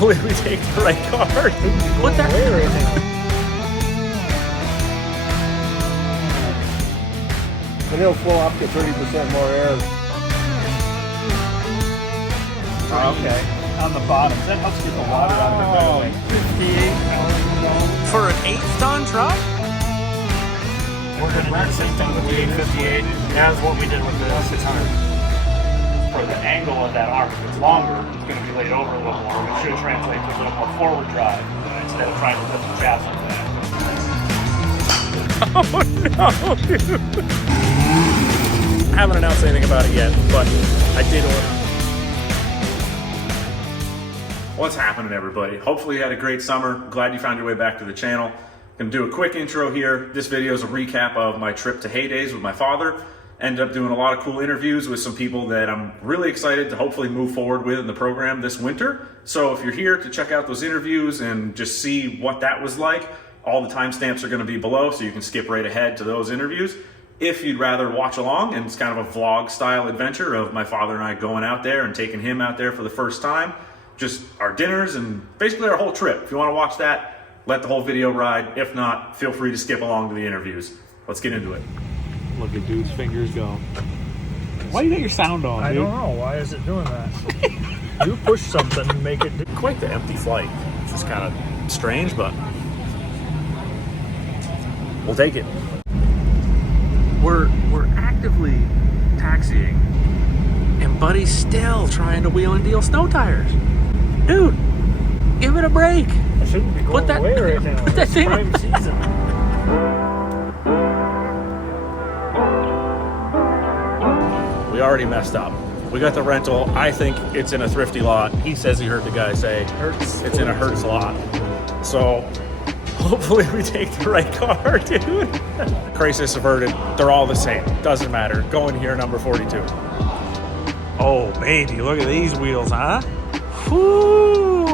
Hopefully we take the right car. What the hell? And it'll flow up to 30% more air. Oh, okay. On the bottom. That helps get the water out of it better way. 58 for an 8-ton truck? We're going to do the same thing with the 858 as what we did with the 600. For the angle of that arm, if it's longer, it's going to be laid over a little more, which should translate to a little more forward drive instead of trying to lift the chassis back. Oh no, dude. I haven't announced anything about it yet, but I did order. What's happening, everybody? Hopefully you had a great summer. Glad you found your way back to the channel. Gonna do a quick intro here. This video is a recap of my trip to HayDays with my father. Ended up doing a lot of cool interviews with some people that I'm really excited to hopefully move forward with in the program this winter. So if you're here to check out those interviews and just see what that was like, all the timestamps are going to be below, so you can skip right ahead to those interviews. If you'd rather watch along, and it's kind of a vlog style adventure of my father and I going out there and taking him out there for the first time, just our dinners and basically our whole trip. If you want to watch that, let the whole video ride. If not, feel free to skip along to the interviews. Let's get into it. Look at dude's fingers go. Why do you got your sound on, I dude? don't know. Why is it doing that? You push something and make it. Quite the empty flight. It's just kind of strange, but we'll take it. We're actively taxiing, and Buddy's still trying to wheel and deal snow tires. Dude, give it a break. I shouldn't be going away right now. Put that It's thing prime season. We already messed up. We got the rental. I think it's in a thrifty lot. He says he heard the guy say it's in a Hertz lot. So hopefully we take the right car, dude. Crisis averted. They're all the same. Doesn't matter. Going here, number 42. Oh, baby, look at these wheels, huh? Whoo!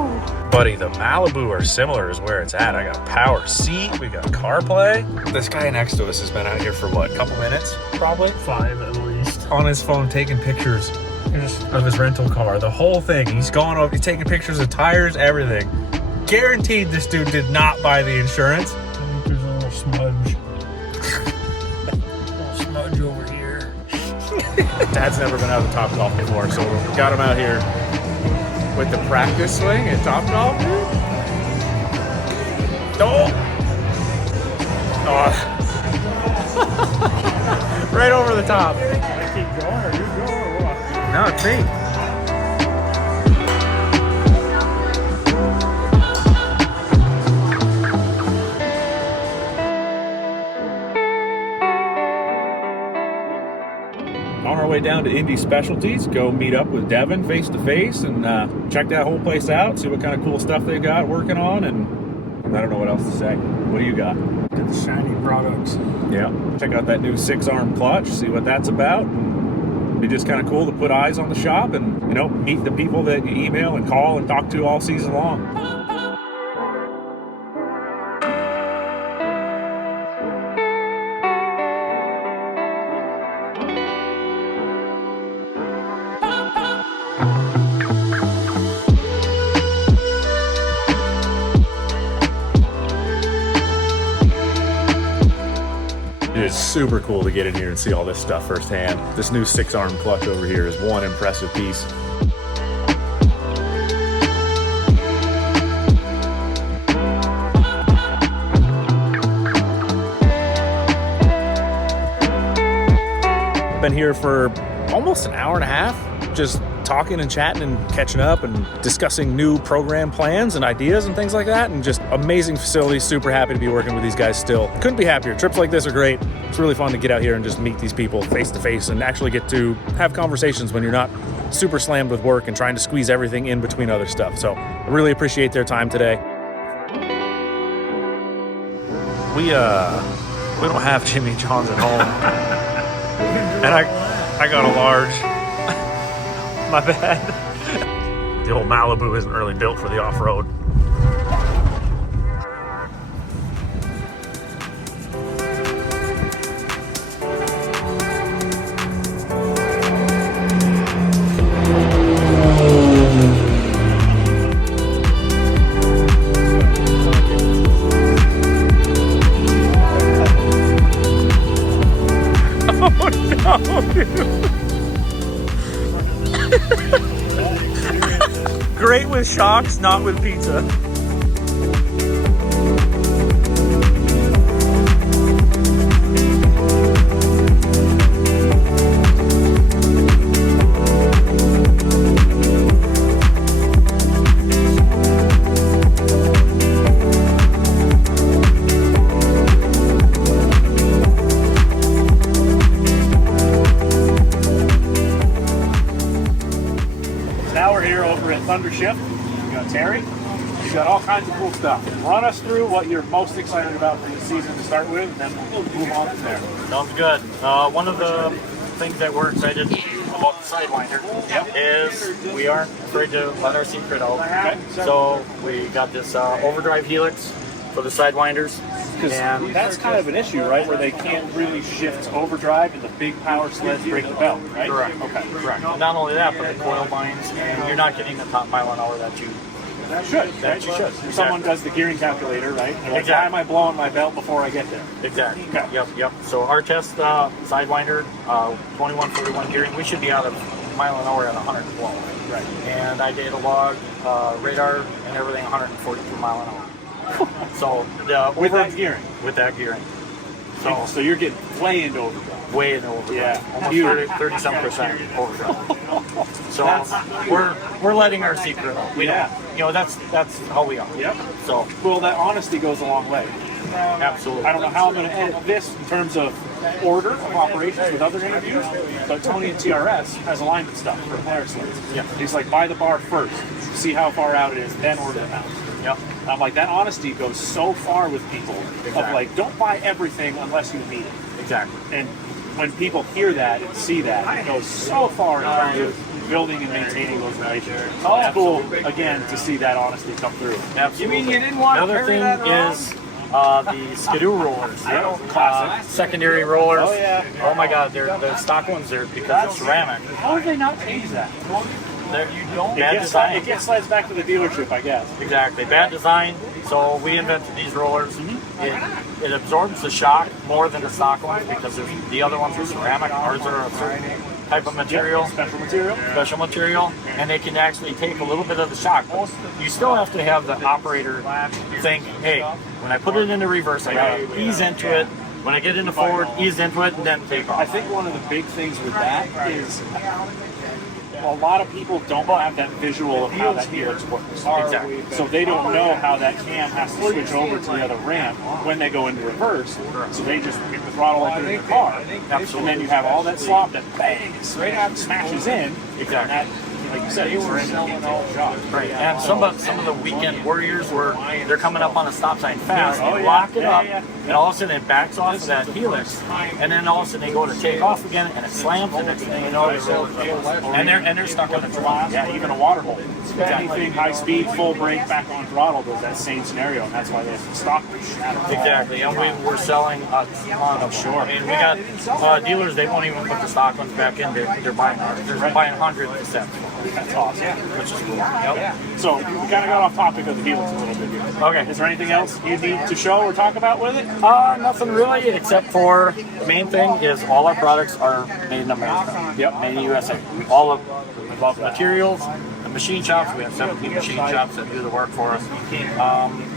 Buddy, the Malibu are similar is where it's at. I got power seat. We got CarPlay. This guy next to us has been out here for what, a couple minutes? Probably? 5 at least. On his phone taking pictures of his rental car. The whole thing. He's going over, he's taking pictures of tires, everything. Guaranteed this dude did not buy the insurance. I think there's a little smudge. Little smudge over here. Dad's never been out of the Top Golf before, so we got him out here with the practice swing at Top Golf, dude. Oh! Right over the top. I keep going or you go or what? No, it's me. On our way down to Indy Specialties, go meet up with Devin face to face and check that whole place out, see what kind of cool stuff they got working on, and I don't know what else to say. What do you got? The shiny products. Yeah, check out that new 6-arm clutch, see what that's about. It'd be just kind of cool to put eyes on the shop and, you know, meet the people that you email and call and talk to all season long. It is super cool to get in here and see all this stuff firsthand. This new 6-arm clutch over here is one impressive piece. Been here for almost an hour and a half, just talking and chatting and catching up and discussing new program plans and ideas and things like that, and just amazing facilities. Super happy to be working with these guys still. Couldn't be happier. Trips like this are great. It's really fun to get out here and just meet these people face to face and actually get to have conversations when you're not super slammed with work and trying to squeeze everything in between other stuff. So I really appreciate their time today. We don't have Jimmy John's at home. And I got a large. My bad. The old Malibu isn't really built for the off-road. great with shocks, not with pizza. Thunder Shift. You got Terry. You got all kinds of cool stuff. Run us through what you're most excited about for the season to start with, and then we'll move on from there. Sounds good. One of the things that we're excited about the Sidewinder is we aren't afraid to let our secret out. Okay. So we got this overdrive helix for the Sidewinders. Because that's kind of an issue, right? Where they can't really shift overdrive and the big power sleds break the belt, right? Correct. Okay. Correct. And not only that, but the coil binds, and you're not getting the top mile an hour that you should. That you should. If someone does the gearing calculator, right? They're like, why am I blowing my belt before I get there? Exactly. Okay. Yep. So our test Sidewinder, 2141 gearing, we should be out of mile an hour at 112. Right. And I data log, radar, and everything 142 mile an hour. So with that gearing. With that gearing. So you're getting way into overdrive. Way into overdrive. Yeah. Almost 30-some% overdrive. So we're letting our secret out. We don't, that's how we are. Yep. So well, that honesty goes a long way. Absolutely. I don't know how I'm going to edit this in terms of order of operations with other interviews, but Tony at TRS has alignment stuff for Polaris sleds. Yeah. He's like, buy the bar first, see how far out it is, then order the mount. Yep. I'm like, that honesty goes so far with people. Exactly. Of like, don't buy everything unless you need it. Exactly. And when people hear that and see that, it goes so far in terms of building and maintaining those relationships. It's cool, again, to see that honesty come through. Absolutely. You mean you didn't want Another to thing carry that around? is the skidoo rollers. Classic. Secondary rollers. Oh, yeah. Oh my God, they're the stock ones there because it's ceramic. How did they not change that? Bad design. It gets sleds back to the dealership, I guess. Exactly. Bad design. So we invented these rollers. It absorbs the shock more than the stock ones because the other ones are ceramic. Ours are a certain type of material. Special material. Special material. And they can actually take a little bit of the shock. You still have to have the operator think, hey, when I put it into reverse, I gotta ease into it. When I get into forward, ease into it, and then take off. I think one of the big things with that is a lot of people don't have that visual of how that helix works. Exactly. So they don't know how that cam has to switch over to the other ramp when they go into reverse. So they just hit the throttle like they're in the car. Absolutely. And then you have all that slop that bangs right out and smashes in. Exactly. And that, like you said, it's shot. Right, and some of the weekend warriors where they're coming up on a stop sign fast, Oh, they yeah. lock it Yeah, up, yeah. and all of a sudden it backs off of that helix, and then all of a sudden they go to take off again, and it slams, and next thing you know, they're stuck on the throttle. Yeah, even a water hole. Anything high speed, full brake, back on throttle does that same scenario, and that's why they have to stop and shatter. Exactly, and we're selling a ton of them. I mean, we got dealers, they won't even put the stock ones back in, they're buying ours. They're buying hundreds of sets. That's awesome. Which is cool. Yep. So we kind of got off topic of the helix a little bit here. Okay. Is there anything else you need to show or talk about with it? Nothing really, except for the main thing is all our products are made in America. Yep. Made in USA. All of the materials, the machine shops, we have 17 machine shops that do the work for us.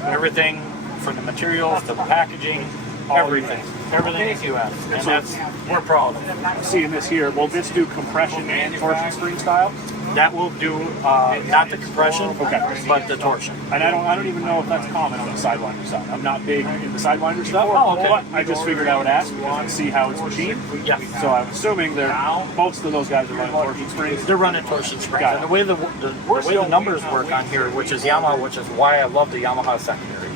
Everything from the materials to the packaging, everything. Everything is US. And we're proud of it. I'm seeing this here. Will this do compression and torsion spring style? That will do not the compression, but the torsion. And I don't even know if that's common on the Sidewinder side. I'm not big in the Sidewinder stuff. Oh, okay. But I just figured I would ask to see how it's machined. Yeah. So I'm assuming most of those guys are running torsion springs. They're running torsion springs. Got it. And the way the numbers work on here, which is Yamaha, which is why I love the Yamaha secondary.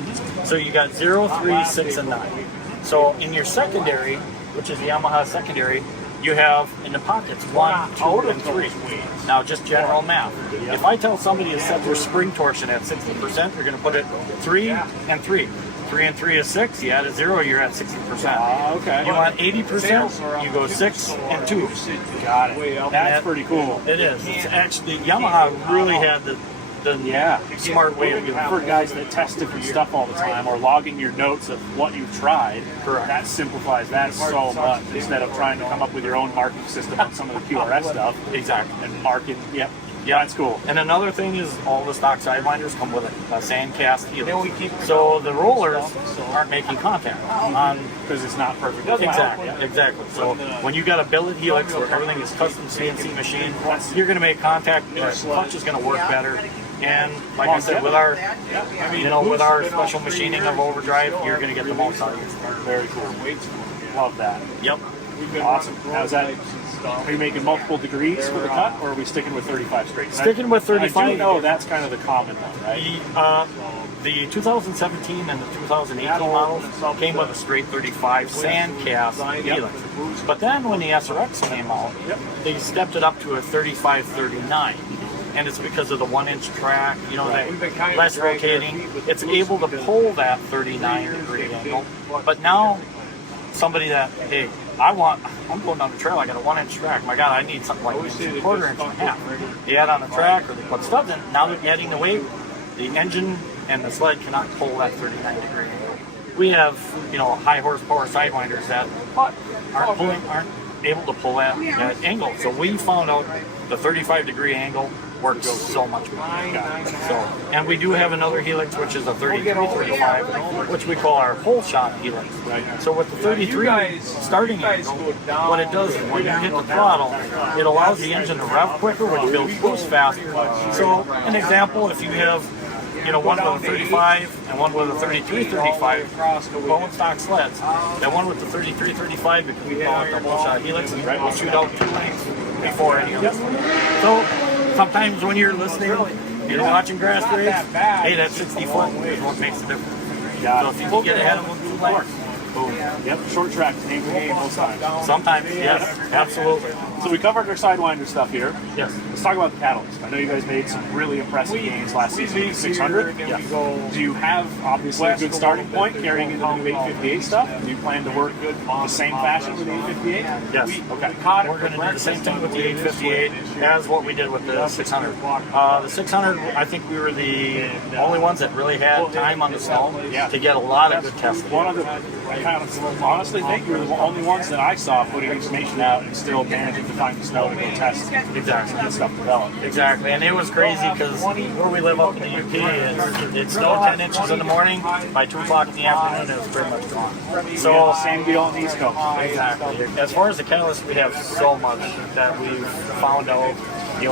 So you got 0, 3, 6, and 9. So in your secondary, which is the Yamaha secondary, you have in the pockets 1, 2, and 3. Now, just general math. If I tell somebody to set their spring torsion at 60%, you're going to put it 3 and 3. 3 and 3 is 6. You add a 0, you're at 60%. Okay. You want 80%, you go 6 and 2. Got it. That's pretty cool. It is. It's actually, Yamaha really had the smart way of doing it. For guys that test different stuff all the time or logging your notes of what you've tried, that simplifies that so much instead of trying to come up with your own marking system on some of the QRS stuff. Exactly. And marking, Yeah, That's cool. And another thing is all the stock sidewinders come with a sand cast helix. So the rollers aren't making contact on Because it's not perfect. exactly. So when you got a billet helix where everything is custom CNC machine, you're going to make contact. The clutch is going to work better. And like I said, with our with our special machining of overdrive, you're going to get the most out of it. Very cool. Love that. Yep. Awesome. Now is that, are you making multiple degrees for the cut, or are we sticking with 35 straight? Sticking with 35. I do know that's kind of the common one, right? The 2017 and the 2018 models came with a straight 35 sand cast helix. But then when the SRX came out, they stepped it up to a 35-39. And it's because of the 1-inch track, that less rotating. It's able to pull that 39-degree angle. But now, somebody that, hey, I'm going down the trail, I got a 1-inch track. My God, I need something like 3/4 inch and a half. They add on a track or they put studs in. Now they're adding the weight. The engine and the sled cannot pull that 39-degree angle. We have, high horsepower sidewinders that aren't able to pull that angle. So we found out the 35-degree angle works so much better. So, and we do have another helix, which is a 33-35, which we call our whole shot helix. So with the 33 starting angle, what it does is when you hit the throttle, it allows the engine to rev quicker, which builds boost faster. So an example, if you have one with a 35 and one with a 33-35 bone stock sleds, that one with the 33-35, because we call it the whole shot helix, will shoot out 2 lengths before any other. So sometimes when you're listening, you're watching grass race, hey, that 60 foot is what makes the difference. So if you can get ahead of them 2 lengths, boom. Yep, short track to name the game most times. Sometimes, yes, absolutely. So we covered our Sidewinder stuff here. Yes. Let's talk about the Catalyst. I know you guys made some really impressive gains last season with the 600. Yes. Do you have, obviously, a good starting point carrying into the new 858 stuff? Do you plan to work the same fashion with the 858? Yes. Okay. We're going to do the same thing with the 858 as what we did with the 600. The 600, I think we were the only ones that really had time on the snow to get a lot of good testing. I kind of honestly think you're the only ones that I saw putting information out and still managing to find the snow to go test and get stuff developed. Exactly, and it was crazy because where we live up in the UP, it snowed 10 inches in the morning. By 2 o'clock in the afternoon, it was pretty much gone. So same deal on the East Coast. Exactly. As far as the Catalyst, we have so much that we've found out,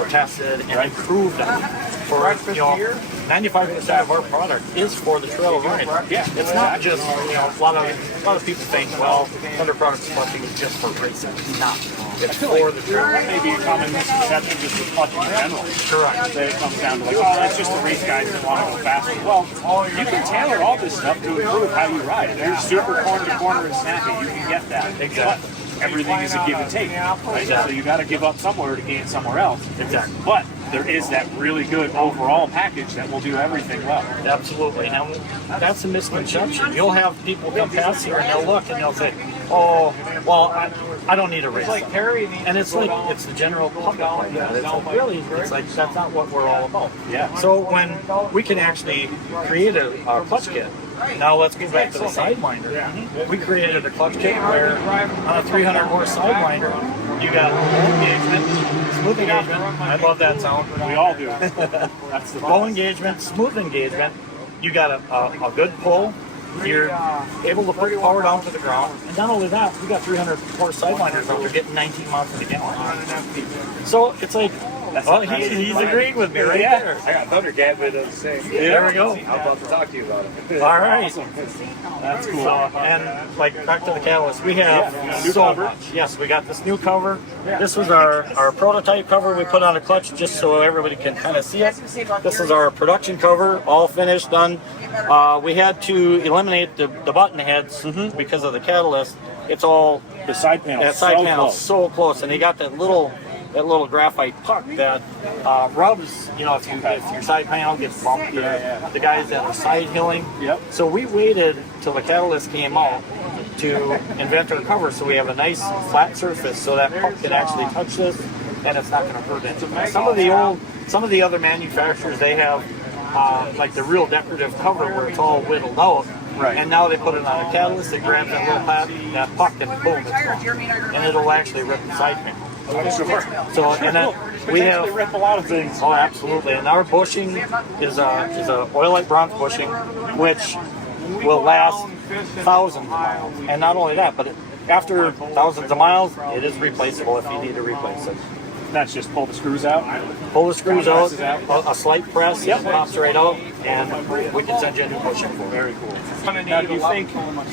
tested and improved on. For 95% of our product is for the trail ride. Yeah, it's not just a lot of people think, well, other products clutching is just for racing. It's not. It's for the trail. That may be a common misconception just with clutching in general. Correct. That it comes down to that's just the race guys that want to go faster. Well, you can tailor all this stuff to improve how you ride. If you're super corner to corner and snappy, you can get that. Exactly. Everything is a give and take. Right? So you got to give up somewhere to gain somewhere else. Exactly. But there is that really good overall package that will do everything well. Absolutely. Now, that's a misconception. You'll have people come past here and they'll look and they'll say, oh, well, I don't need a race. And it's the general public like that. It's like, that's not what we're all about. Yeah. So when we can actually create a clutch kit. Now let's go back to the Sidewinder. We created a clutch kit where on a 300 horse Sidewinder, you got low engagement, smooth engagement. I love that sound. We all do. That's the low engagement, smooth engagement. You got a good pull. You're able to put your power down to the ground. And not only that, we got 300 horse Sidewinders out there getting 19 miles per gallon. So it's like, well, he's agreeing with me right there. I got Thundercat, but the same. There we go. I'm about to talk to you about it. All right. That's cool. And like back to the Catalyst, we have so much. Yes, we got this new cover. This was our prototype cover we put on a clutch just so everybody can kind of see it. This is our production cover, all finished, done. We had to eliminate the button heads because of the Catalyst. It's all the side panel. That side panel so close, and they got that little graphite puck that rubs, if your side panel gets bumped, the guys that are side hilling. Yep. So we waited till the Catalyst came out to invent our cover so we have a nice flat surface so that puck can actually touch this and it's not going to hurt it. Some of the other manufacturers, they have like the real decorative cover where it's all whittled out. Right. And now they put it on a Catalyst, it grabs that little pad, that puck, and boom, it's gone. And it'll actually rip the side panel. I'm sure. So, and then we have, Potentially rip a lot of things. oh, absolutely. And our bushing is a oil-like bronze bushing, which will last thousands of miles. And not only that, but after thousands of miles, it is replaceable if you need to replace it. That's just pull the screws out. Pull the screws out, a slight press, it pops right out, and we can send you a new bushing for it. Very cool. Now, do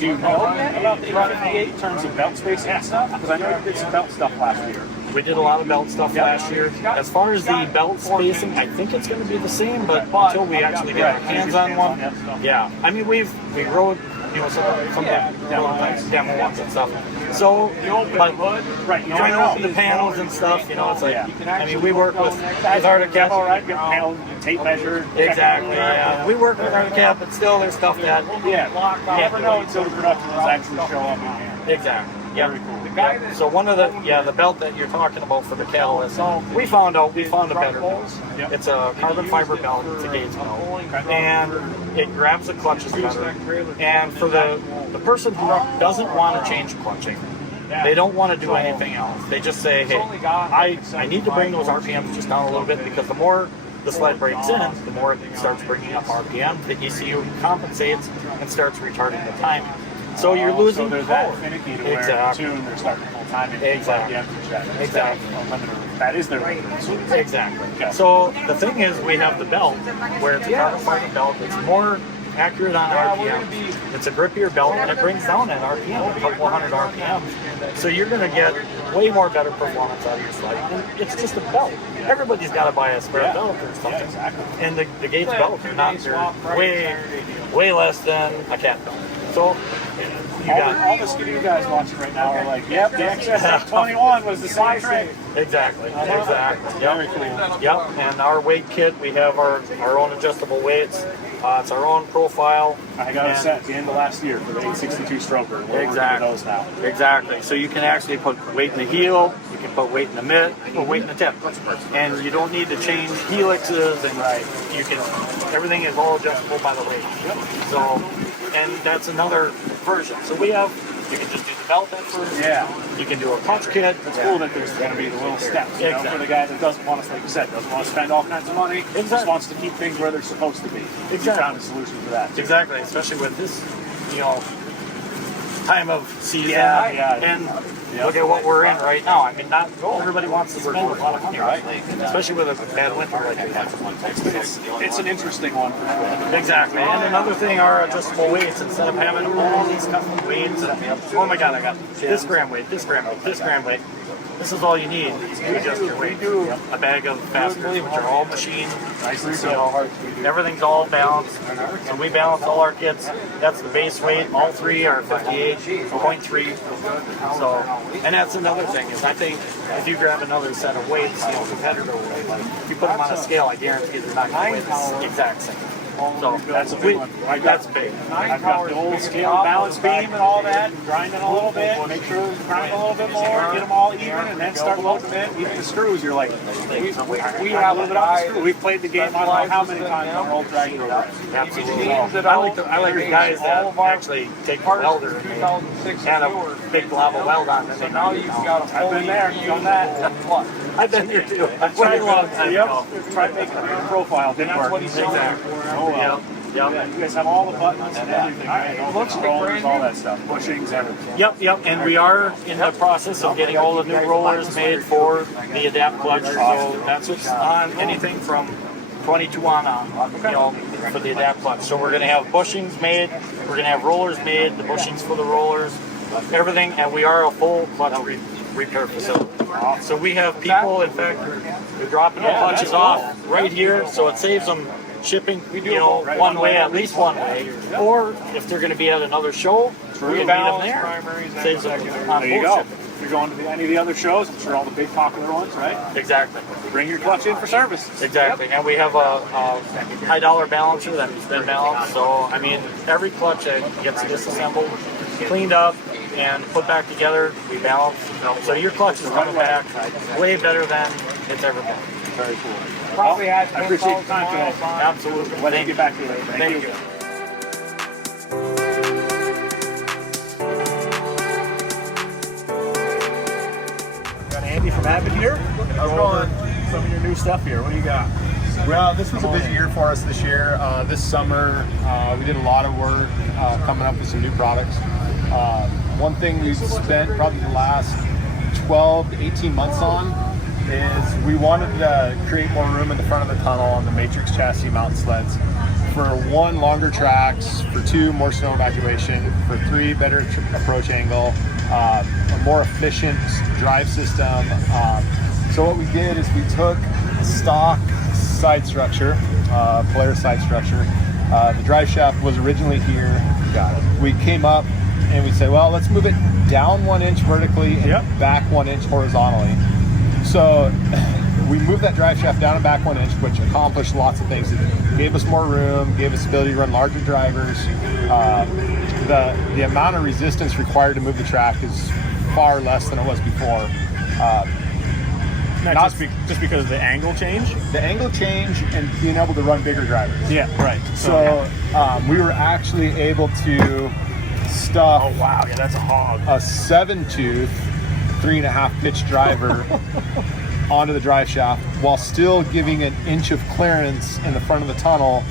you know about the 858 in terms of belt spacing and stuff? Because I know you did some belt stuff last year. We did a lot of belt stuff last year. As far as the belt spacing, I think it's going to be the same, but until we actually get our hands on one, yeah. I mean, we rode, you know, some demo ones and stuff. So, but trying to open the panels and stuff, you know, it's like, I mean, we work with Arctic Right, get panel tape measure. Exactly, yeah. We work with Arctic, but still there's stuff that, You never know until the production does actually show up in hand. exactly, yeah. So one of the belt that you're talking about for the catalyst, we found a better belt. It's a carbon fiber belt, it's a Gates belt, and it grabs the clutches better. And for the person who doesn't want to change clutching, they don't want to do anything else. They just say, hey, I need to bring those RPMs just down a little bit, because the more the sled breaks in, the more it starts bringing up RPM. The ECU compensates and starts retarding the timing. So you're losing So they're that finicky to where the tune, they're starting full time. Exactly. Exactly. That is their limiter. Exactly. So the thing is, we have the belt where it's a carbon fiber belt. It's more accurate on RPM. It's a grippier belt, and it brings down that RPM, a couple hundred RPM. So you're going to get way more better performance out of your sled. And it's just a belt. Everybody's got to buy a spare belt or something. Exactly. And the Gates belt are not, they're way less than a Cat belt. So all the Skidoo guys watching right now are like, yep, the XS21 was the same trick. Exactly. Exactly. Very cool. Yep. And our weight kit, we have our own adjustable weights. It's our own profile. I got it set at the end of last year for the 862 stroker. We're Exactly. those now. Exactly. So you can actually put weight in the heel, you can put weight in the mitt, or weight in the tip. And you don't need to change helixes, and you can, everything is all adjustable by the weight. So, and that's another version. So we have, you can just do the belt at first. Yeah. You can do a clutch kit. It's cool that there's going to be the little steps, you know, for the guy that doesn't want to, like you said, doesn't want to spend all kinds of money, just wants to keep things where they're supposed to be. You found a solution for that, too. Exactly, especially with this, you know, time of season. And look at what we're in right now. I mean, not everybody wants to spend a lot of money, right? Especially with a bad winter like we have. It's an interesting one for sure. Exactly. And another thing are adjustable weights. Instead of having all these custom weights, oh my God, I got this gram weight, this gram weight, this gram weight. This is all you need to adjust your weight. A bag of fasteners, which are all machined. Everything's all balanced. So we balance all our kits. That's the base weight. All three are 58.3. So, and that's another thing is I think if you grab another set of weights, you know, competitor weight, if you put them on a scale, I guarantee they're not going to weigh the exact same. So That's a big one. That's big. I've got the old scale balance beam and all that, grinding a little bit, make sure we grind a little bit more, get them all even, and then start loading them in. Even the screws, you're like, we have a little bit of the screw. We've played the game, I don't know how many times on old dragging it up. Absolutely. I like the guys that actually take the welder and add a big lava weld on it. I've been there, done that. I've been there too. I've tried a long time ago. Tried making a new profile, didn't work. Exactly. Oh well. Yep. You guys have all the buttons and everything, right? All the rollers, all that stuff, bushings, everything. Yep. And we are in the process of getting all the new rollers made for the Adapt clutch. So that's what's on anything from 22 on, you know, for the Adapt clutch. So we're going to have bushings made, we're going to have rollers made, the bushings for the rollers, everything, and we are a full clutch repair facility. So we have people, in fact, they're dropping the clutches off right here, so it saves them shipping, you know, one way, at least one way. Or if they're going to be at another show, we can meet them there. Saves them on There you both go. shipping. If you're going to any of the other shows, I'm sure all the big popular ones, right? Exactly. Bring your clutch in for service. Exactly. And we have a high dollar balancer that's been balanced. So, I mean, every clutch that gets disassembled, cleaned up, and put back together, we balance. So your clutch is coming back way better than it's ever been. Very cool. Well, I appreciate your time today. Absolutely. Let me get back to you later. Thank you. Got Andy from from Avid here. How's it going? Some of your new stuff here. What do you got? Well, this was a busy year for us this year. This summer, we did a lot of work coming up with some new products. One thing we've spent probably the last 12 to 18 months on is we wanted to create more room in the front of the tunnel on the Matrix chassis mount sleds. For 1, longer tracks, for 2, more snow evacuation, for 3, better approach angle, a more efficient drive system. So what we did is we took a stock side structure, Polaris side structure. The drive shaft was originally here. Got it. We came up and we said, well, let's move it down 1 inch vertically and back 1 inch horizontally. So we moved that drive shaft down and back 1 inch, which accomplished lots of things. It gave us more room, gave us the ability to run larger drivers. The amount of resistance required to move the track is far less than it was before. Not just because of the angle change? The angle change and being able to run bigger drivers. Yeah, right. So we were actually able to stuff Oh wow, yeah, that's a hog. a 7-tooth, 3.5 pitch driver onto the drive shaft while still giving an inch of clearance in the front of the tunnel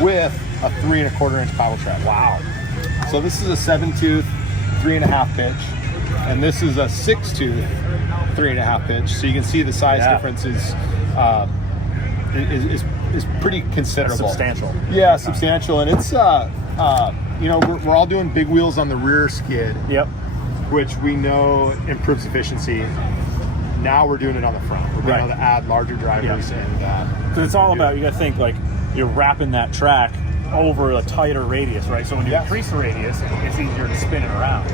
with a 3.25 inch paddle tread. Wow. So this is a 7-tooth, 3.5 pitch, and this is a 6-tooth, 3.5 pitch. So you can see the size difference is pretty considerable. That's substantial. Yeah, substantial, and it's you know, we're all doing big wheels on the rear skid. Yep. Which we know improves efficiency. Now we're doing it on the front. We're being able to add larger drivers and. So it's all about, you got to think like you're wrapping that track over a tighter radius, right? So when you increase the radius, it's easier to spin it around.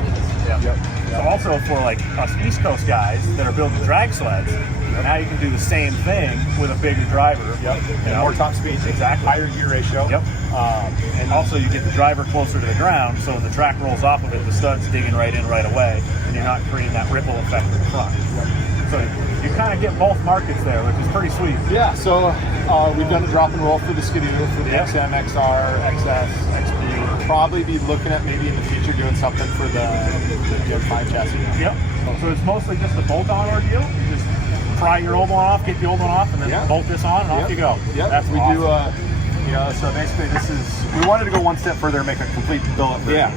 So also for like us East Coast guys that are building drag sleds, now you can do the same thing with a bigger driver. You know, more top speed, exactly. higher gear ratio. And also you get the driver closer to the ground, so the track rolls off of it, the stud's digging right in right away, and you're not creating that ripple effect in the front. So you kind of get both markets there, which is pretty sweet. Yeah, so we've done a drop and roll for the Skidoo, for the XM, XR, XS, XP. Probably be looking at maybe in the future doing something for the G5 chassis. So it's mostly just a bolt-on ordeal. You just pry your old one off, get the old one off, and then bolt this on, and off you go. That's we awesome. do. You know, so basically this is, we wanted to go one step further and make a complete billet version.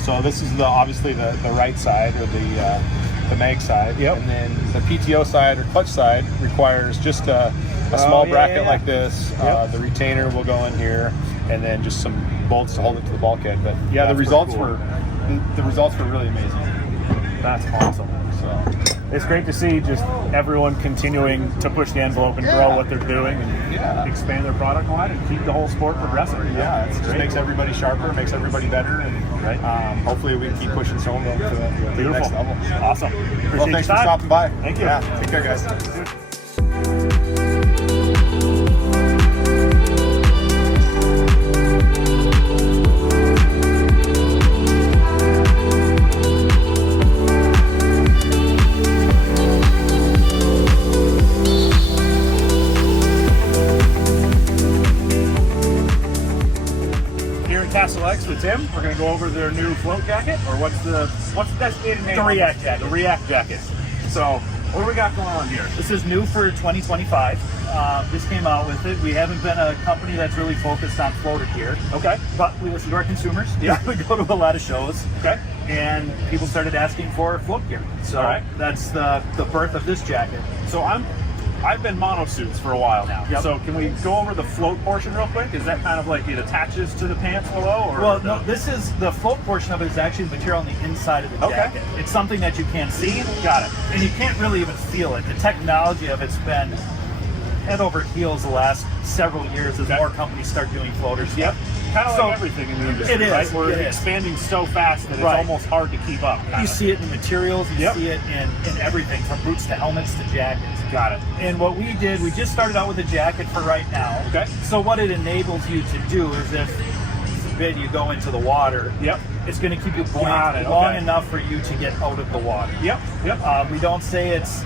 So this is obviously the right side, or the mag side. And then the PTO side or clutch side requires just a small bracket like this. The retainer will go in here, and then just some bolts to hold it to the bulkhead. But yeah, the results were really amazing. That's awesome. So it's great to see just everyone continuing to push the envelope and grow what they're doing and expand their product line and keep the whole sport progressive. It just makes everybody sharper, makes everybody better, and hopefully we can keep pushing snowmobile to the next level. Awesome. Appreciate Well, thanks for stopping by. Thank you. Yeah, take care, guys. With Tim, we're going to go over their new float jacket, or what's the designated name? The React jacket. The React jacket. So, what do we got going on here? This is new for 2025. This came out with it. We haven't been a company that's really focused on floater gear. Okay. But we listen to our consumers. Yeah. We go to a lot of shows. Okay. And people started asking for float gear. So that's the birth of this jacket. So I've been Monosuits for a while now. So can we go over the float portion real quick? Is that kind of like it attaches to the pants below? Or well, no, this is the float portion of it is actually the material on the inside of the jacket. It's something that you can't see. Got it. And you can't really even feel it. The technology of it's been head over heels the last several years as more companies start doing floaters. Kind of like everything in the industry, it is, right? We're it is. expanding so fast that it's almost hard to keep up. You see it in materials, you see it in everything, from boots to helmets to jackets. Got it. And what we did, we just started out with a jacket for right now. Okay. So what it enables you to do is if forbid you go into the water, it's going to keep you buoyant long enough for you to get out of the water. We don't say it's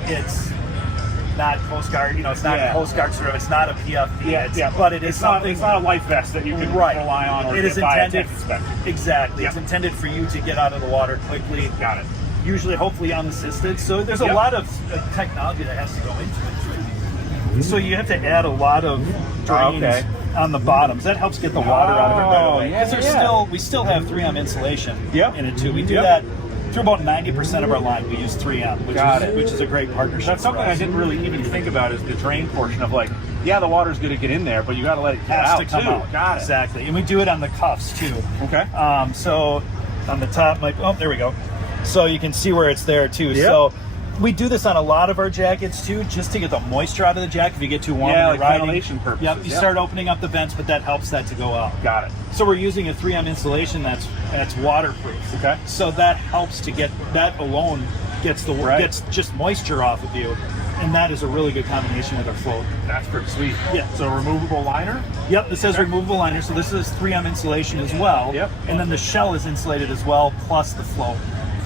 not Coast Guard, it's not Coast Guard sort of, it's not a PFD, but it is something. It's not a life vest that you can rely on or it is buy intended, a tech inspector. Exactly. It's intended for you to get out of the water quickly. Got it. usually hopefully unassisted. So there's a lot of technology that has to go into it. So you have to add a lot of drains on the bottoms. That helps get the water out of it right away. Because we still have 3M insulation in it too. We do that through about 90% of our line. We use 3M, which is a great partnership. That's something I didn't really even think about is the drain portion of like, yeah, the water's going to get in there, but you got to let it get out to come too. out. Got it. Exactly. And we do it on the cuffs too. Okay. So on the top, like, oh, there we go. So you can see where it's there too. So we do this on a lot of our jackets too, just to get the moisture out of the jacket if you get too warm. Yeah, when like you're riding. ventilation purposes. Yep, you start opening up the vents, but that helps that to go out. Got it. So we're using a 3M insulation that's waterproof. Okay. So that helps to get, that alone gets gets just moisture off of you. And that is a really good combination with our float. That's pretty sweet. Yeah. So removable liner? Yep, this says removable liner. So this is 3M insulation as well. Yep. And then the shell is insulated as well, plus the float.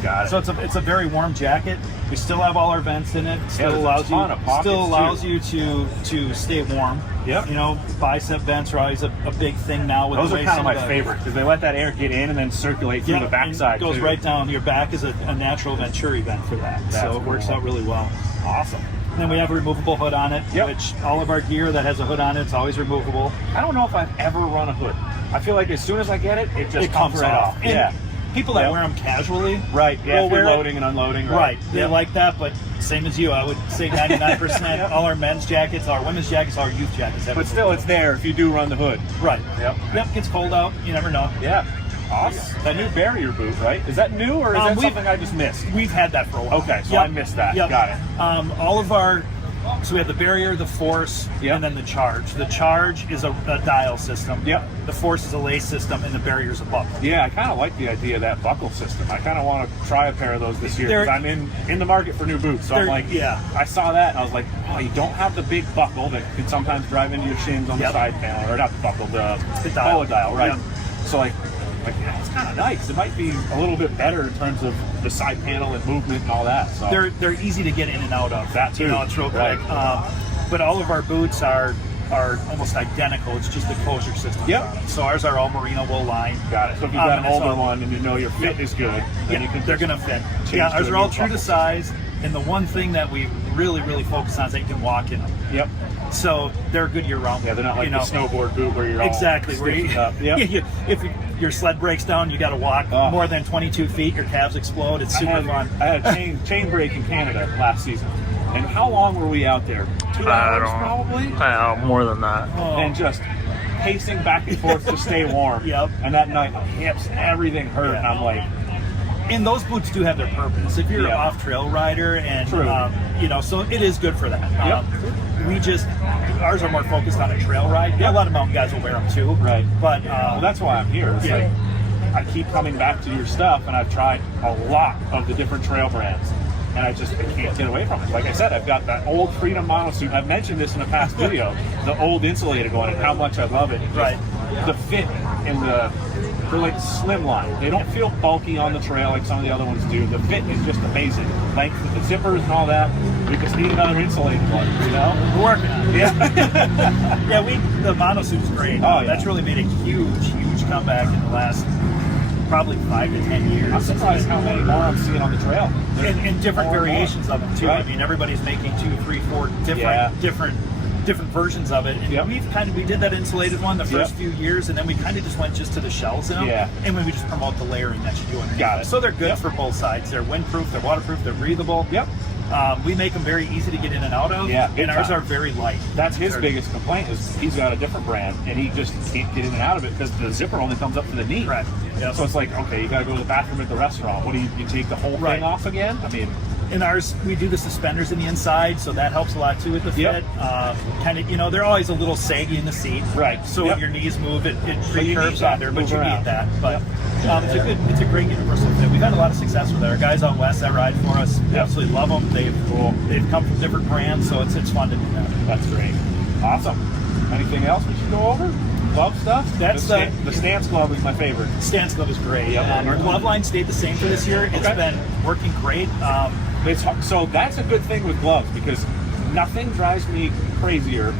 Got it. So it's a very warm jacket. We still have all our vents in it. Still there's a ton of pockets, you to stay warm. Yep. You know, bicep vents are always a big thing now. With Those the are way kind of some my favorite because they let that air get in and then circulate through the backside. It goes right down. Your back is a natural Venturi vent for that. So it works out really well. Awesome. And then we have a removable hood on it, which all of our gear that has a hood on it, it's always removable. I don't know if I've ever run a hood. I feel like as soon as I get it, it just comes right off. And people that wear them casually, right? Yeah, will wear loading and unloading. Right. They like that, but same as you, I would say 99%. All our men's jackets, our women's jackets, our youth jackets. But still, it's there if you do run the hood. Right. Yep. Yep. Gets cold out. You never know. Yeah. Awesome. That new barrier boot, right? Is that new or is that something I just missed? We've had that for a while. Okay, so I missed that. Yep. Got it. All of our, so we have the barrier, the force, and then the charge. The charge is a dial system. Yep. The force is a lace system, and the barrier is a buckle. Yeah, I kind of like the idea of that buckle system. I kind of want to try a pair of those this year because I'm in the market for new boots. So I'm like, I saw that and I was like, oh, you don't have the big buckle that can sometimes drive into your shins on the side panel, or not the buckle, the dial, right? Yep. So like yeah, it's kind of nice. It might be a little bit better in terms of the side panel and movement and all that. So they're easy to get in and out of. That too. You know, it's real quick. But all of our boots are almost identical. It's just the closure system. Yep. So ours are all merino wool line. Got it. So if you've got an older one and you know your fit is good, then you can they're going to fit. Yeah, ours are all true to size. And the one thing that we really, really focus on is that you can walk in them. Yep. So they're good year round. Yeah, they're not like the snowboard boot where you're exactly all where you, up. Yep. if your sled breaks down, you got to walk more than 22 feet. Your calves explode. It's super fun. I had a chain break in Canada last season. And how long were we out there? 2 hours probably? More than that. And just pacing back and forth to stay warm. Yep. And that night, my hips and everything hurt. And I'm like, and those boots do have their purpose. If you're an off-trail rider, and so it is good for that. We just ours are more focused on a trail ride. Yeah, a lot of mountain guys will wear them too. Right. But well, that's why I'm here. It's like I keep coming back to your stuff, and I've tried a lot of the different trail brands, and I can't get away from it. Like I said, I've got that old Freedom Monosuit. I've mentioned this in a past video, the old insulated one, and how much I love it. Right. The fit and they're like slimline. They don't feel bulky on the trail like some of the other ones do. The fit is just amazing. Length with the zippers and all that. We just need another insulated one, you know? We're working on it. Yeah. The Monosuit's great. That's really made a huge comeback in the last probably 5 to 10 years. I'm surprised how many more I'm seeing on the trail. And different variations of them too. Right. I mean, everybody's making 2, 3, 4 different versions of it. And we did that insulated one the first few years, and then we kind of just went just to the shells in them. Yeah. And when we just promote the layering that you do underneath. Got it. So they're good for both sides. They're windproof, they're waterproof, they're breathable. Yep. We make them very easy to get in and out of. Yeah, and ours are very light. That's his biggest complaint is he's got a different brand and he just can't get in and out of it because the zipper only comes up to the knee. Right. Yep. So it's like, okay, you got to go to the bathroom at the restaurant. What do you take the whole thing off again? I mean, in ours, we do the suspenders in the inside, so that helps a lot too with the fit. Kind of, they're always a little saggy in the seat. Right. So when your knees move, it recurves under, but you need that. But it's a great universal fit. We've had a lot of success with it. Our guys out west that ride for us absolutely love them. They've come from different brands, so it's fun to do that. That's great. Awesome. Anything else we should go over? Glove stuff? That's the stance glove is my favorite. Stance glove is great. Our glove line stayed the same for this year. It's been working great. So that's a good thing with gloves because nothing drives me crazier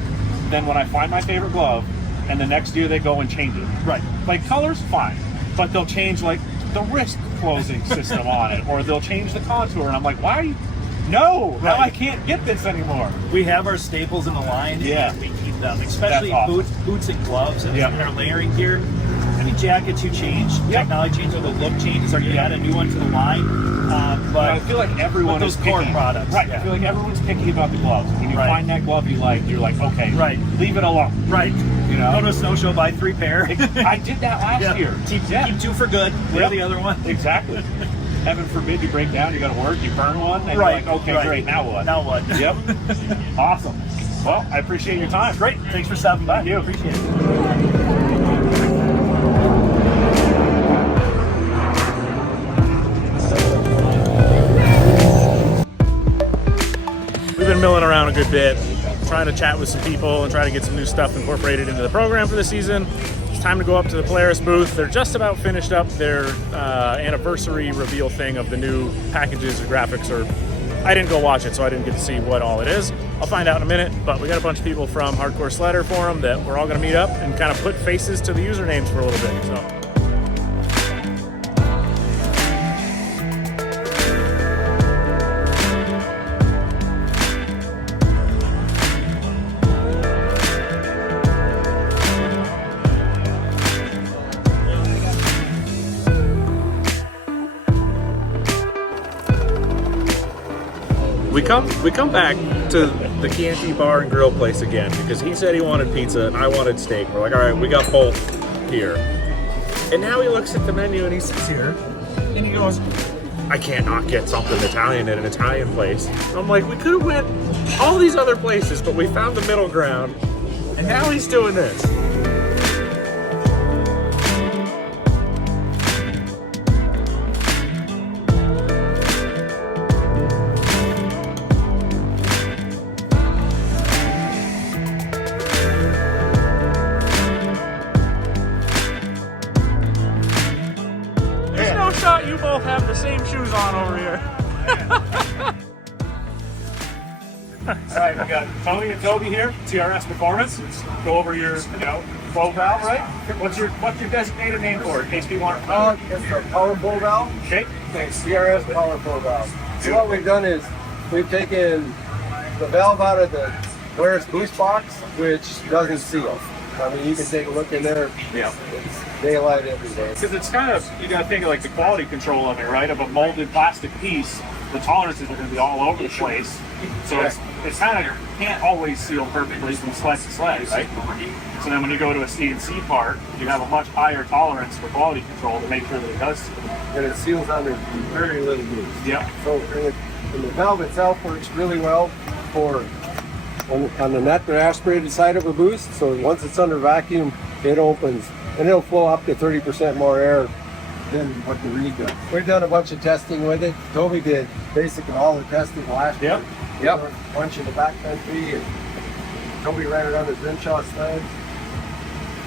than when I find my favorite glove and the next year they go and change it. Right. Like colors, fine, but they'll change like the wrist closing system on it, or they'll change the contour, and I'm like, why are you? No, now I can't get this anymore. We have our staples in the line, Yeah. and we keep them, especially That's awesome. boots and gloves, and Yeah. our layering gear. Any jackets you change, technology changes, or the look changes, or you add a new one to the line. But I feel like everyone those is core picky. products, Right. yeah. I feel like everyone's picky about the gloves. When you Right. find that glove you like, you're like, okay, Right. leave it alone. right, You know? go to a snow show, buy 3 pair. I did that last Yeah. year. Keep 2 for good. Wear Yep. the other one. Exactly. Heaven forbid you break down, you go to work, you burn one, and Right. you're like, okay, right. great, now what? Now what? Yep. Awesome. Well, I appreciate your time. Great. Thanks for stopping by. Thank you. Appreciate it. We've been milling around a good bit, trying to chat with some people and trying to get some new stuff incorporated into the program for the season. It's time to go up to the Polaris booth. They're just about finished up their anniversary reveal thing of the new packages or graphics, or I didn't go watch it, so I didn't get to see what all it is. I'll find out in a minute, but we got a bunch of people from Hardcore Sledder Forum that we're all gonna meet up and kind of put faces to the usernames for a little bit, so. We come back to the Chianti Bar and Grill place again because he said he wanted pizza and I wanted steak. We're like, all right, we got both here. And now he looks at the menu and he sits here and he goes, I can't not get something Italian at an Italian place. I'm like, we could have went all these other places, but we found the middle ground and now he's doing this. There's no shot you both have the same shoes on over here. All right, we got Tony and Toby here, TRS Performance. Let's go over your, 12 valve, right? What's your designated name for it, in case people aren't familiar? It's the power flow valve. Okay. Thanks, TRS power flow valve. So what we've done is we've taken the valve out of the Polaris boost box, which doesn't seal. I mean, you can take a look in there. Yeah. It's daylight every day. Because it's kind of, you got to think of like the quality control of it, right? Of a molded plastic piece, the tolerances are going to be all over the place. So it's kind of can't always seal perfectly from sled to sled, right? So then when you go to a CNC part, you have a much higher tolerance for quality control to make sure that it does seal. And it seals under very little boost. Yep. So and the valve itself works really well for on the net or aspirated side of a boost. So once it's under vacuum, it opens and it'll flow up to 30% more air than what the reed does. We've done a bunch of testing with it. Toby did basically all the testing last year. Yep. A bunch in the backcountry, and Toby ran it on his Renshaw sleds.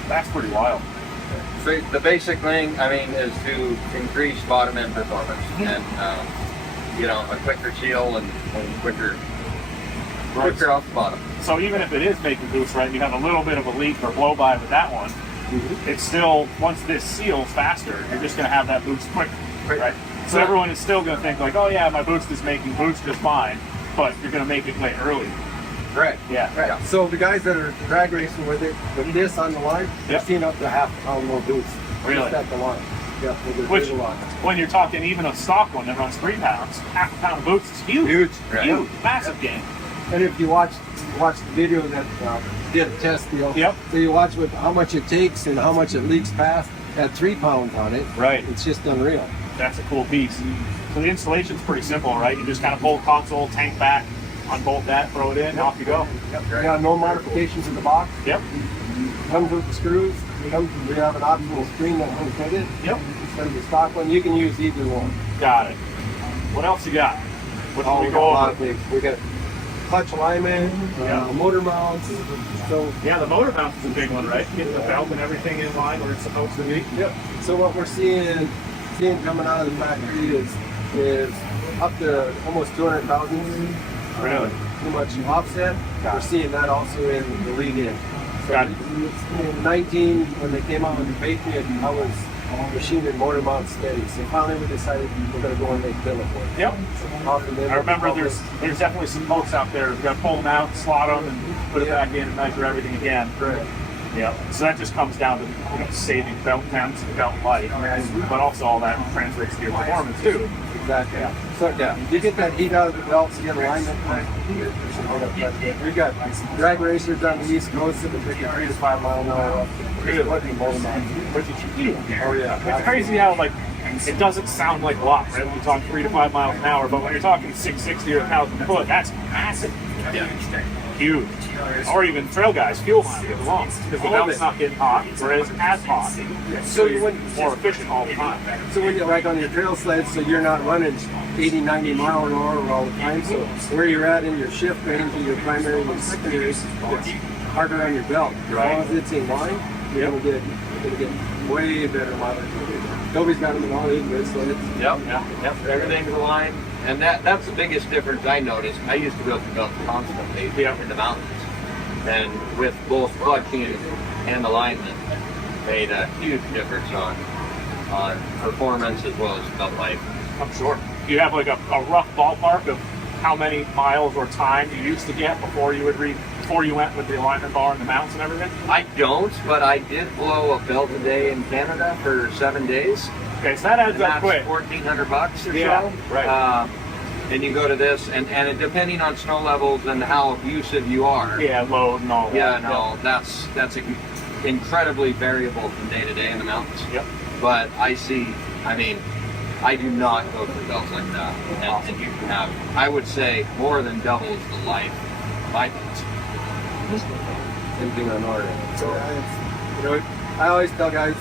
That's pretty wild. So the basic thing, I mean, is to increase bottom end performance and a quicker seal and quicker off the bottom. So even if it is making boost, right, you have a little bit of a leak or blow by with that one, it's still, once this seals faster, you're just going to have that boost quicker, right? So everyone is still going to think like, oh yeah, my boost is making boost just fine, but you're going to make it way early. Correct. Yeah. Right. Yeah. So the guys that are drag racing with it, with this on the line, they've seen up to half a pound more boost. Really? Just at the line. Yeah, with the Which, little line. when you're talking even a stock one that runs 3 pounds, half a pound of boost is huge. Huge. Right. Huge. Massive gain. And if you watch the video that did a test deal, Yep. so you watch with how much it takes and how much it leaks past at 3 pounds on it. Right. It's just unreal. That's a cool piece. So the installation's pretty simple, right? You just kind of pull the console, tank back, unbolt that, throw it in, off you go. Yep. Yeah, no modifications in the box. Yep. Comes with the screws. We have an optional screen that comes with it. Yep. Instead of the stock one, you can use either one. Got it. What else you got? What Oh, can we we got a go lot over? of things. We got clutch alignment, motor mounts. So Yeah, the motor mount is a big one, right? Getting the belt and everything in line where it's supposed to be. yep. So what we're seeing coming out of the factory is up to almost 200,000. Really? Too much offset. We're seeing that also in the lead in. So Got it. in 19, when they came out with the Patriot, I was machine and motor mount steady. So finally we decided we're going to go and make billet work. Yep. Often then I remember there's definitely some folks out there who've got to pull them out, slot them, and put it back in and measure everything again. Right. Yeah. So that just comes down to saving belt temps and belt life, but also all that translates to your performance too. Exactly. Yeah. So you get that heat out of the belts, you get alignment. We got drag racers on the East Coast that are taking 3 to 5 mile an hour. Oh yeah. It's crazy how it doesn't sound like a lot, right? When you talk 3 to 5 miles an hour, but when you're talking 660 or 1,000 foot, that's massive. Yeah. Huge. Or even trail guys, fuel mileage alone, because the belt's not getting hot, whereas as hot. So you're more efficient all the time. So when you're like on your trail sleds, so you're not running 80, 90 mile an hour all the time. So where you're at in your shift range and your primary and your secondary, it's harder on your belt. As long as it's in line, you're going to get way better mileage. Toby's got them in all these with, so it's... Yep. Everything's aligned. And that's the biggest difference I noticed. I used to go through belts constantly in the mountains. And with both clutching and alignment, made a huge difference on performance as well as belt life. I'm sure. Do you have like a rough ballpark of how many miles or time you used to get before you went with the alignment bar and the mounts and everything? I don't, but I did blow a belt a day in Canada for 7 days. Okay, so that adds and up quick. $1,400 or so. Right. And you go to this, and depending on snow levels and how abusive you are. Yeah, load and all that. Yeah, no, that's incredibly variable from day to day in the mountains. Yep. But I do not go through belts like that. And you can have, I would say, more than doubles the life of my belts. Anything on order. So I always tell guys,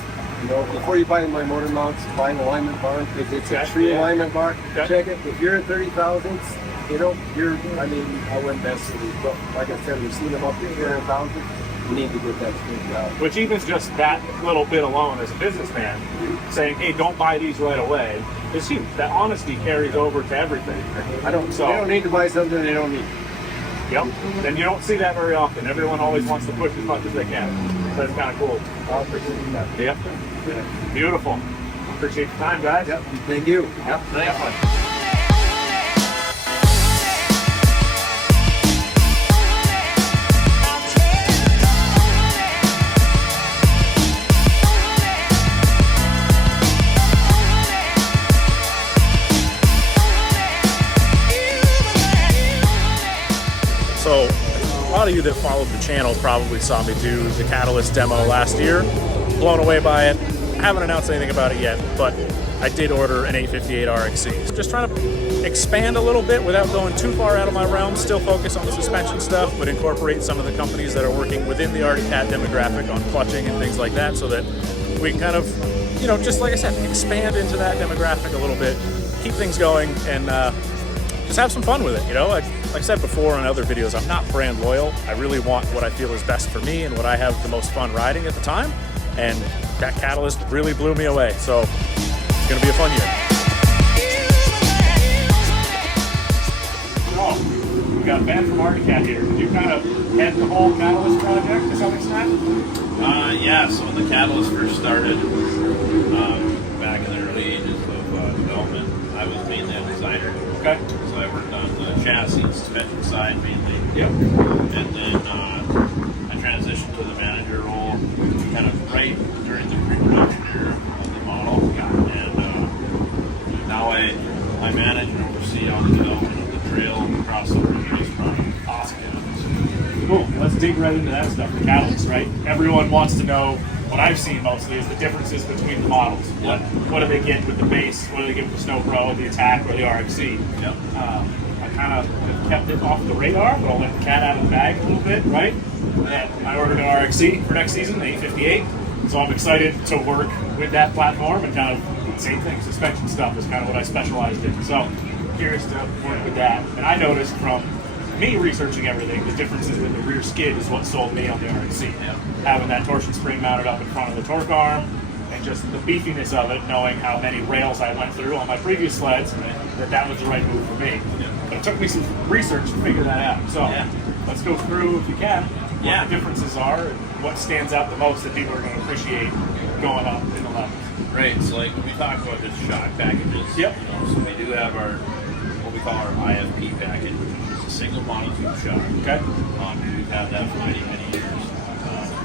before you buy my motor mounts, buy an alignment bar, because it's a true alignment bar. Check it. If you're at 30 thousandths, I wouldn't mess with these. But like I said, we've seen them up to 300 thousandths. You need to get that straightened out. Which even just that little bit alone as a businessman, saying, hey, don't buy these right away, is huge. That honesty carries over to everything. They don't need to buy something they don't need. Yep. And you don't see that very often. Everyone always wants to push as much as they can. So that's kind of cool. I'll appreciate that. Yep. Beautiful. Appreciate your time, guys. Yep. Thank you. Yep. Thanks. So, a lot of you that followed the channel probably saw me do the Catalyst demo last year. Blown away by it. I haven't announced anything about it yet, but I did order an 858 RXC. Just trying to expand a little bit without going too far out of my realm. Still focus on the suspension stuff, but incorporate some of the companies that are working within the Arctic Cat demographic on clutching and things like that, so that we can kind of, just like I said, expand into that demographic a little bit, keep things going, and just have some fun with it. Like I said before in other videos, I'm not brand loyal. I really want what I feel is best for me and what I have the most fun riding at the time. And that Catalyst really blew me away. So it's gonna be a fun year. Oh, we got Ben from Arctic Cat here. Did you kind of head the whole Catalyst project to some extent? Yeah, so when the Catalyst first started, back in the early ages of development, I was mainly a designer. Okay. So I worked on the chassis and suspension side mainly. Yep. And then I transitioned to the manager role kind of right during the pre-production era of the model. And now I manage and oversee all the development of the trail and crossover race product. Awesome. Cool. Let's dig right into that stuff, the Catalyst, right? Everyone wants to know, what I've seen mostly is the differences between the models. What do they get with the base? What do they get with the Snow Pro, the Attack, or the RXC? Yep. I kind of kept it off the radar, but I'll let the cat out of the bag a little bit, right? And I ordered an RXC for next season, the 858. So I'm excited to work with that platform and kind of same thing, suspension stuff is kind of what I specialized in. So curious to work with that. And I noticed from me researching everything, the differences with the rear skid is what sold me on the RXC. Yeah. Having that torsion spring mounted up in front of the torque arm, and just the beefiness of it, knowing how many rails I went through on my previous sleds, that was the right move for me. But it took me some research to figure that out. So let's go through, if you can, what the differences are and what stands out the most that people are going to appreciate going up in the levels. Right, so like when we talk about just shock packages, Yep. you know, so we do have our, what we call our IFP package, which is a single monotube shock. Okay. We've had that for many, many years.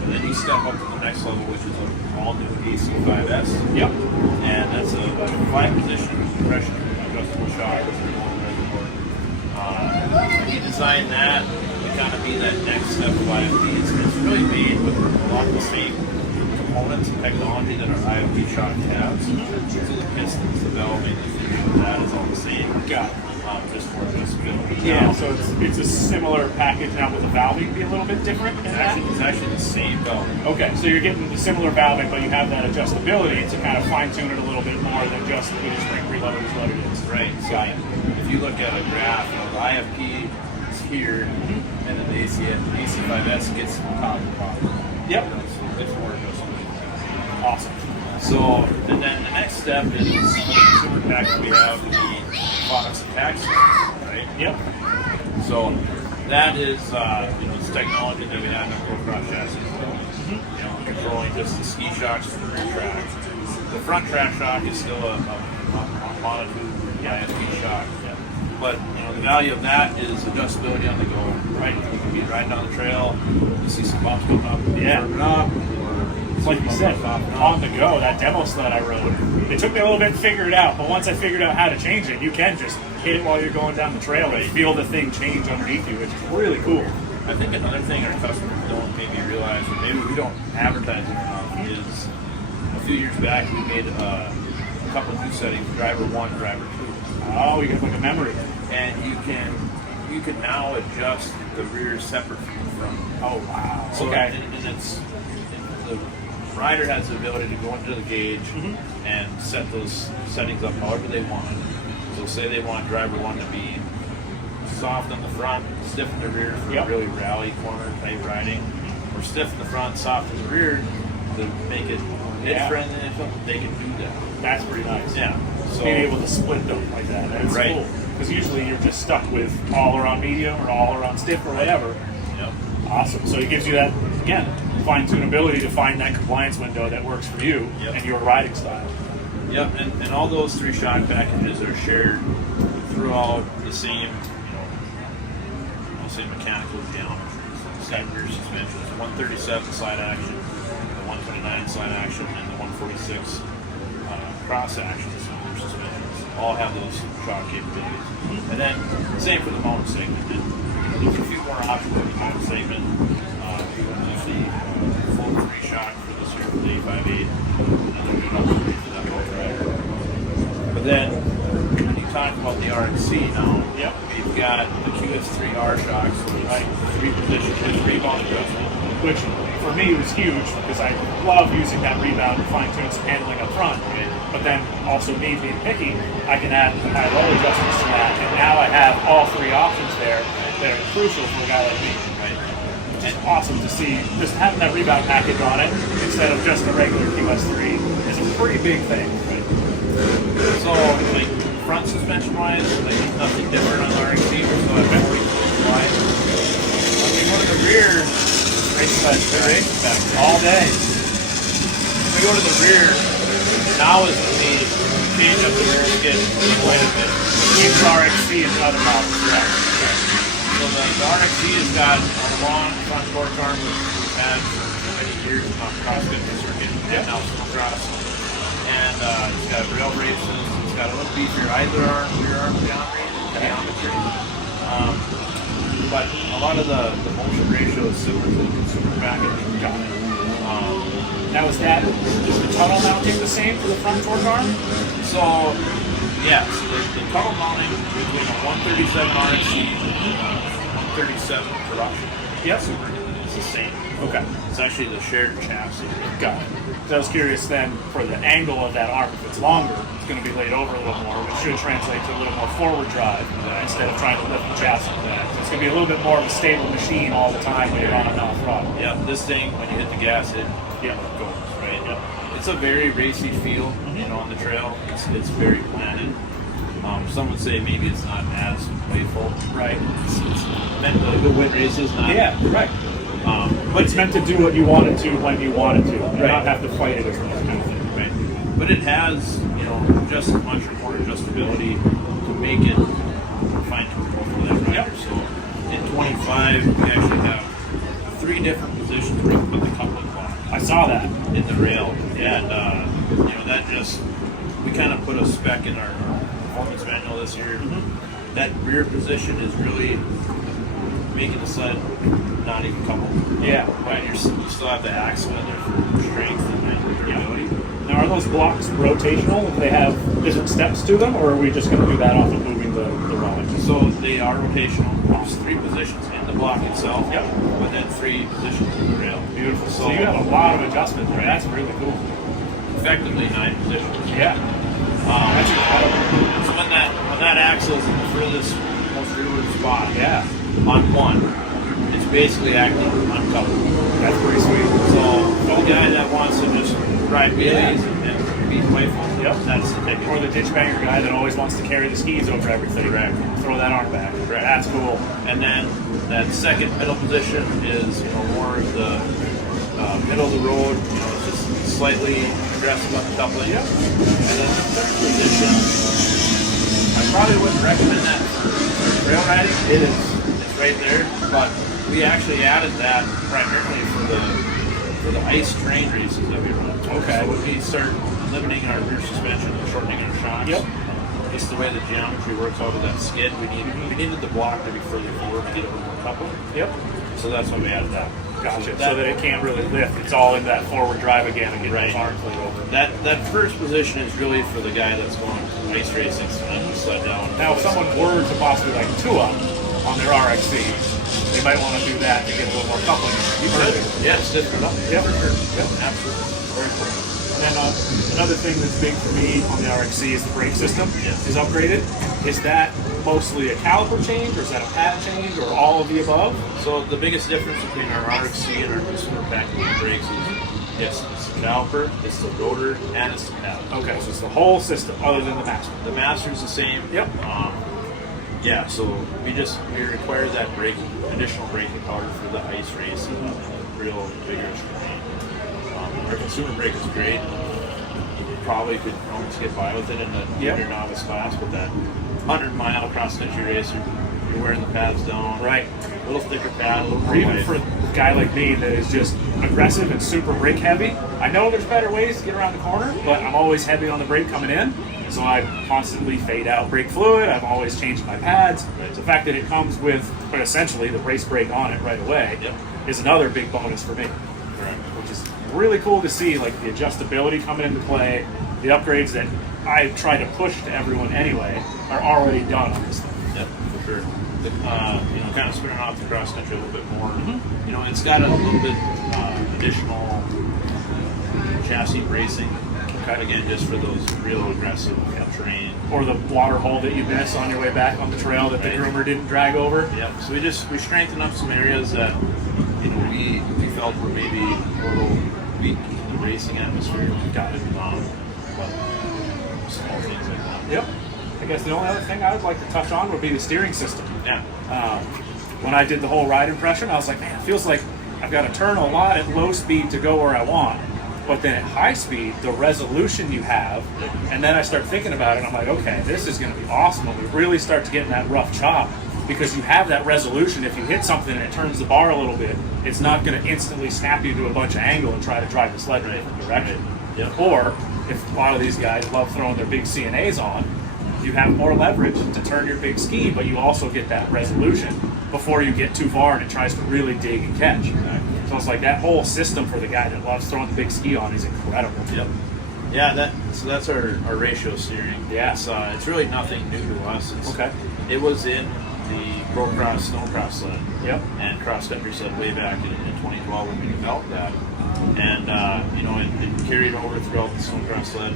And then you step up to the next level, which is an all-new AC5S. Yep. And that's a 5-position compression adjustable shock. We designed that to kind of be that next step of IFPs. It's really made with a lot of the same components and technology that our IFP shock has. So the pistons, the valving, that is all the same. Got it. Just for adjustability. Yeah, so it's a similar package now with the valving be a little bit different in that? It's actually the same valve. Okay, so you're getting the similar valving, but you have that adjustability to kind of fine-tune it a little bit more than just the spring preload is what it is. Right. So if you look at a graph, you know, the IFP is here, and then the AC5S gets from top to bottom. Yep. So it's more adjustable. Awesome. So, and then the next step is some of the consumer packs we have the products and packs, right? Yep. So that is, you know, this technology that we have in the Pro Cross chassis. You know, controlling just the ski shocks from the rear track. The front track shock is still a monotube IFP shock. Yeah. But you know, the value of that is adjustability on the go. Right, you can be riding down the trail, you see some bumps going up, Yeah. turn it up. Like you said, on the go, that demo sled I rode, it took me a little bit to figure it out, but once I figured out how to change it, you can just hit it while you're going down the trail and feel the thing change underneath you, which is really cool. I think another thing our customers don't maybe realize, or maybe we don't advertise it enough, is a few years back we made a couple new settings, driver 1, driver 2. Oh, you get like a memory. And you can now adjust the rear separate from the front. Oh, wow. So Okay. and it's the rider has the ability to go into the gauge and set those settings up however they want. So say they want driver 1 to be soft on the front, stiff in the rear for really rally corner type riding, or stiff in the front, soft in the rear to make it hitch friendly. They can do that. That's pretty nice. Yeah. So Being able to split them like that. That's Right. cool. Because usually you're just stuck with all around medium or all around stiff or whatever. Yep. Awesome. So it gives you that, again, fine-tunability to find that compliance window that works for you and your riding style. Yep, and all those 3 shock packages are shared throughout the same, you know, I'll say mechanical geometry. Same rear suspensions, 137 slide action, the 129 slide action, and the 146 cross action rear suspensions. All have those shock capabilities. And then same for the mountain segment. And there's a few more options with the mountain segment. There's the full 3 shock for this year for the 858. Another good upgrade for that motor rider. But then when you talk about the RXC now, we've got the QS3R shocks, right? 3-position with rebound adjustment, which for me was huge because I love using that rebound to fine-tune some handling up front. But then also me being picky, I can add the high-low adjustments to that, and now I have all 3 options there that are crucial for a guy like me. Which is awesome to see. Just having that rebound package on it instead of just a regular QS3 is a pretty big thing. So, like, front suspension-wise, like, nothing different on the RXC. So I've been wide. When we go to the rear, race back all day. When we go to the rear, now is when we change up the rear skid quite a bit. Use RXC and other models, correct? So the RXC has got a long front torque arm, which we've had for many years on cross-country circuit, and now snowcross. And it's got rail braces, it's got a little beefier rear arm geometry. But a lot of the motion ratio is similar to the consumer package. Got it. Now is the tunnel mounting the same for the front torque arm? So, yes, the tunnel mounting between a 137 RXC and 137 production. Yep. It's the same. Okay. It's actually the shared chassis. Got it. So I was curious then, for the angle of that arm, if it's longer, it's going to be laid over a little more, which should translate to a little more forward drive instead of trying to lift the chassis. So it's going to be a little bit more of a stable machine all the time when you're on and off throttle. Yeah, this thing, when you hit the gas, it goes, right? Yep. It's a very racy feel, you know, on the trail. It's very planted. Some would say maybe it's not as playful. Right. It's meant to win races, not... Yeah, right. But it's meant to do what you want it to when you want it to. You not have to fight it as much kind of thing. Right. but it has, you know, just as much or more adjustability to make it fine control for that rider. So in 25, we actually have 3 different positions where we put the coupling block. I saw that. In the rail, and you know, that just, we kind of put a spec in our performance manual this year. That rear position is really making the sled not even coupled. Yeah. Right, you still have the axle in there for strength and maneuverability. Now, are those blocks rotational? Do they have different steps to them, or are we just going to do that off of moving the rod? So they are rotational. There's 3 positions in the block itself, but then 3 positions in the rail. Beautiful. So you have a lot of adjustment there. That's really cool. Effectively 9 positions. Yeah. That's incredible. So when that axle is in the furthest, most rearward spot, on one, it's basically acting uncoupled. That's pretty sweet. So for the guy that wants to just ride wheelies and be playful, that's the ticket. Or the ditch banger guy that always wants to carry the skis over everything. Correct. Throw that arm back. That's cool. And then that second middle position is, you know, more of the middle of the road, you know, just slightly aggressive on the coupling. And then the third position, I probably wouldn't recommend that for trail riding. It's right there, but we actually added that primarily for the ice terrain races that we run. Okay. So when we start limiting our rear suspension and shortening our shocks, just the way the geometry works out of that skid, we needed the block to be further forward to get a little more coupling. So that's why we added that. Gotcha. So that it can't really lift. It's all in that forward drive again and getting the arm played over. That first position is really for the guy that's going ice racing and the sled down. Now, if someone were to possibly like two-up on their RXC, they might want to do that to get a little more coupling. You could. Yeah, stiffen it up. Yeah, for sure. Yeah, absolutely. Very cool. And then another thing that's big for me on the RXC is the brake system is upgraded. Is that mostly a caliper change, or is that a pad change, or all of the above? So the biggest difference between our RXC and our consumer packaging brakes is, yes, it's the caliper, it's the rotor, and it's the pad. Okay, so it's the whole system other than the master. The master's the same. Yep. Yeah, so we require that additional braking power for the ice race and real vigorous terrain. Our consumer brake is great. You probably could almost get by with it in the junior novice class, but that 100-mile cross-country race, you're wearing the pads down. Right. A little thicker pad, a little more Or even light. for a guy like me that is just aggressive and super brake heavy. I know there's better ways to get around the corner, but I'm always heavy on the brake coming in. So I constantly fade out brake fluid. I'm always changing my pads. The fact that it comes with, but essentially the race brake on it right away is another big bonus for me. Correct. Which is really cool to see, like the adjustability coming into play, the upgrades that I try to push to everyone anyway are already done on this thing. Yep, for sure. You know, kind of spinning off the cross country a little bit more. You know, it's got a little bit additional chassis bracing. Again, just for those real aggressive terrain. Or the water hole that you miss on your way back on the trail that the groomer didn't drag over. Yeah, so we strengthened up some areas that, you know, we felt were maybe a little weak in the racing atmosphere. Got it. But small things like that. Yep. I guess the only other thing I would like to touch on would be the steering system. Yeah. When I did the whole ride impression, I was like, man, it feels like I've got to turn a lot at low speed to go where I want. But then at high speed, the resolution you have, and then I start thinking about it, and I'm like, okay, this is going to be awesome when we really start to get in that rough chop, because you have that resolution. If you hit something and it turns the bar a little bit, it's not going to instantly snap you to a bunch of angle and try to drive the sled in a different direction. Yep. Or, if a lot of these guys love throwing their big CNAs on, you have more leverage to turn your big ski, but you also get that resolution before you get too far and it tries to really dig and catch. So it's like that whole system for the guy that loves throwing the big ski on is incredible. Yep. Yeah, so that's our ratio steering. Yeah. It's really nothing new to us. It was in the Pro Cross Snowcross sled and cross country sled way back in 2012 when we developed that. And you know, it carried over throughout the Snowcross sled,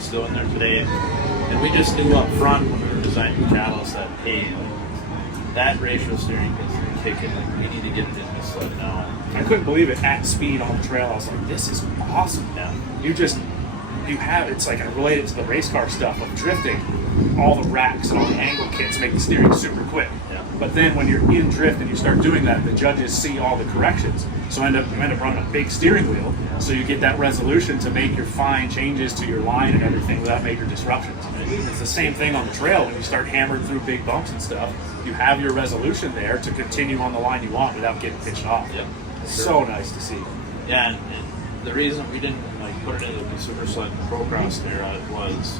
still in there today. And we just knew up front when we were designing the catalyst that, hey, that ratio steering is kicking. Like, we need to get it in this sled now. I couldn't believe it at speed on the trail. I was like, this is awesome. Yeah. You just you have, it's like I relate it to the race car stuff of drifting. All the racks and all the angle kits make the steering super quick. Yeah. But then when you're in drift and you start doing that, the judges see all the corrections. So you end up running a big steering wheel. So you get that resolution to make your fine changes to your line and everything without major disruptions. It's the same thing on the trail when you start hammering through big bumps and stuff. You have your resolution there to continue on the line you want without getting pitched off. Yep. So nice to see. Yeah, and the reason we didn't like put it into the Super Sled Procross era was,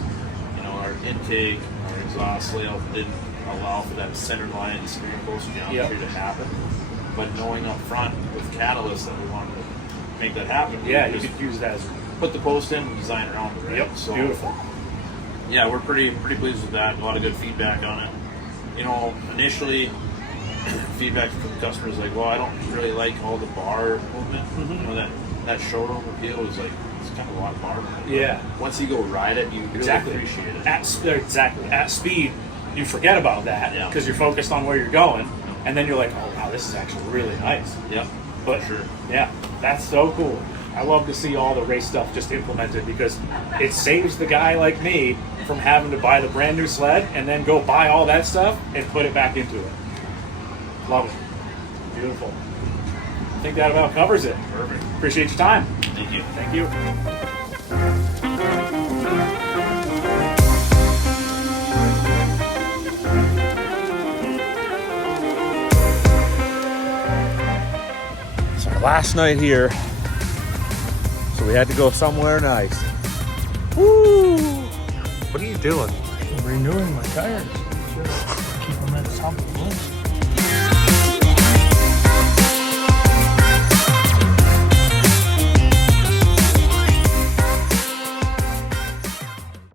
you know, our intake, our exhaust layout didn't allow for that center line steering post geometry to happen. But knowing up front with catalyst that we wanted to make that happen, Yeah, we you just could use that as put the post in and design around it. Right? yep, So beautiful. yeah, we're pretty pleased with that. A lot of good feedback on it. You know, initially feedback from the customers like, well, I don't really like all the bar movement. You know, that showroom appeal is like, it's kind of a lot of bar movement. Yeah. Once you go ride it, you really Exactly. appreciate it. At speed, you forget about that Yeah. because you're focused on where you're going, and then you're like, oh wow, this is actually really nice. Yep. But Sure. yeah, that's so cool. I love to see all the race stuff just implemented because it saves the guy like me from having to buy the brand new sled and then go buy all that stuff and put it back into it. Love it. Beautiful. I think that about covers it. Perfect. Appreciate your time. Thank you. Thank you. It's our last night here, so we had to go somewhere nice. Woo! What are you doing? Renewing my tires. Just keep them at the top of the list.